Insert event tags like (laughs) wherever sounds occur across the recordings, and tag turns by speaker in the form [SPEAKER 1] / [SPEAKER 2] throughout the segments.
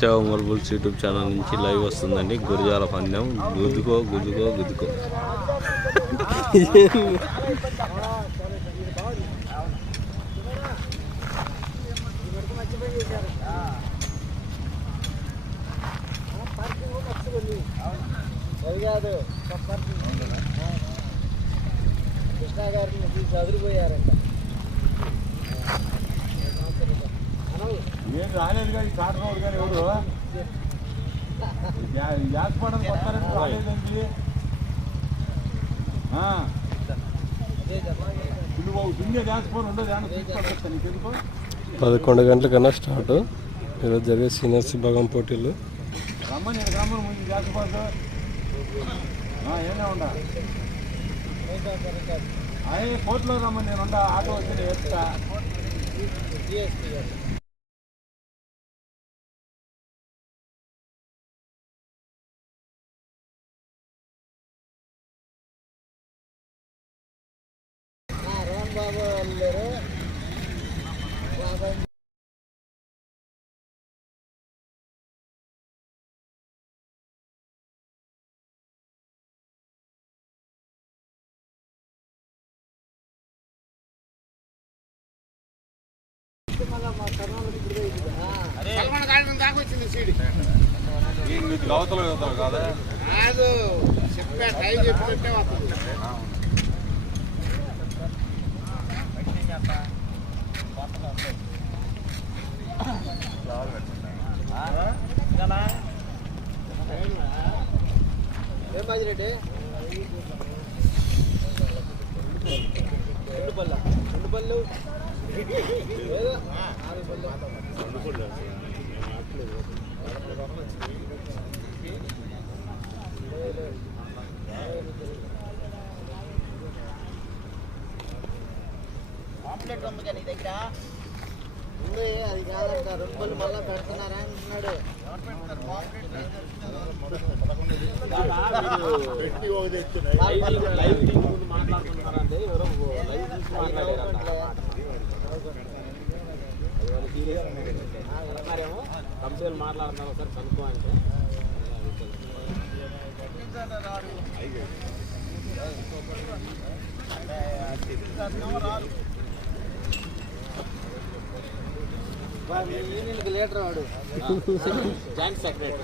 [SPEAKER 1] వీరశైవ marbles YouTube channel నుంచి live వస్తుందండి. గురిజాల పందెం. గుద్దుకో గుద్దుకో గుద్దుకో.
[SPEAKER 2] కాదు కృష్ణా గారిని తీసి అదిరిపోయారంట
[SPEAKER 3] ఏం రాలేదు కానీ కాటరోడు కానీ ఎవరు? యాసపడని కొత్తారని రాలేదండి.
[SPEAKER 4] పదకొండు గంటలకన్నా స్టార్ట్. ఈరోజు జరిగే సీనియర్స్ విభాగం పోటీలు.
[SPEAKER 3] కోర్టులో రమ్మని నేను ఉండ ఆటో వచ్చి అవతల కాదు
[SPEAKER 2] చెప్పా టైం చెప్తుంటే ఏం బాజిరెడ్డి రెండు పళ్ళ. రెండు పళ్ళు. పాంప్లెట్ ఉంది కానీ దగ్గర? ఉంది అది కాదంట రెండు పళ్ళు మళ్ళీ పెడుతున్నారా అంటున్నాడు.
[SPEAKER 5] కంపెనీలు మాట్లాడుతున్నారు సార్ కనుక్కో అంటే
[SPEAKER 2] లీటర్ వాడు (laughs)
[SPEAKER 5] జాయింట్ సెక్రటరీ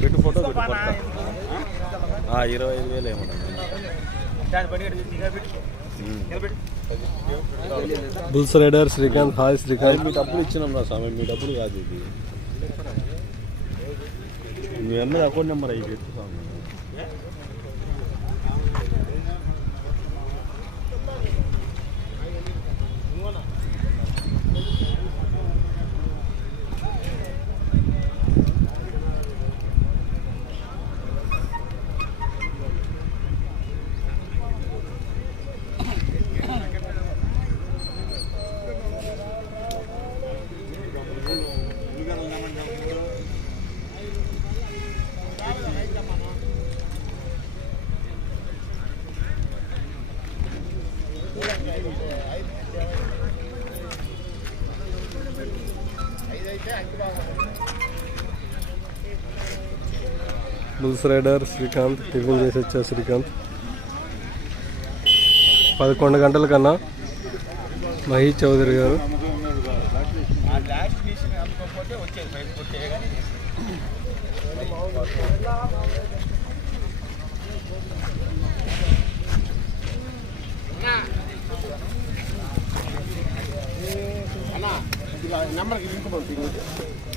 [SPEAKER 1] పెట్టు ఫోటో పెట్టు కొత్త ఆ, ఇరవై ఐదు వేలు ఏమన్నా
[SPEAKER 4] bulls rider Srikanth. Hi Srikanth.
[SPEAKER 1] మీ డబ్బులు ఇచ్చినాం రా స్వామి మీ డబ్బులు కాదు ఇది. మీ అన్నది అకౌంట్ నెంబర్ అయ్యి పెట్టు స్వామి.
[SPEAKER 4] బుల్స్ రైడర్ శ్రీకాంత్ టిఫిన్ చేసి వచ్చా శ్రీకాంత్. పదకొండు గంటల కన్నా మహేష్ చౌదరి గారు.
[SPEAKER 3] la enamor que viene como el pingüino.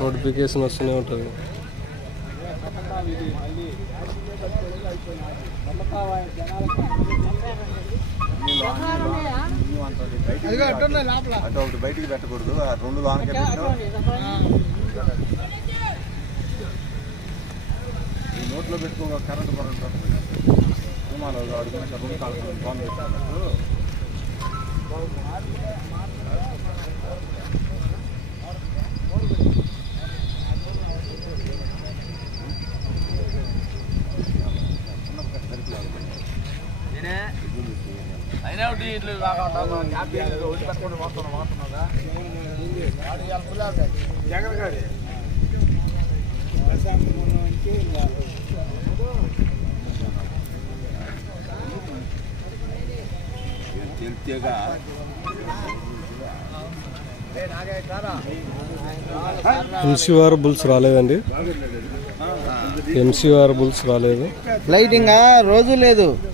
[SPEAKER 4] Notification వస్తూనే ఉంటుంది.
[SPEAKER 3] అంటే ఒకటి బయటికి పెట్టకూడదు. ఆ రెండు లోనకే ఈ నోట్లో పెట్టుకో కరెంట్ కరెంట్ సినిమాలో అడుగున రెండు కాళ్ళు బాంబు పెట్టినట్టు జగన్ గారి. తెలితేగా.
[SPEAKER 4] ఎంసీఆర్ బుల్స్ రాలేదండి. ఎంసీఆర్ బుల్స్ రాలేదు.
[SPEAKER 2] లైటింగ్ రోజు లేదు.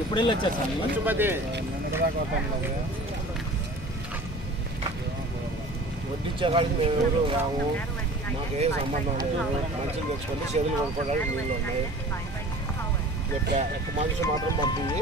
[SPEAKER 5] ఎప్పుడు వెళ్ళొచ్చారు సార్
[SPEAKER 3] వడ్డించే కాడికి మేము ఎవరు రాము. మాకు ఏ సంబంధం లేదు. మంచిగా తెచ్చుకొని చేతులు కొనుక్కోవడానికి నీళ్ళు ఉన్నాయి. ఎక్క మనిషి మాత్రం పంపింది.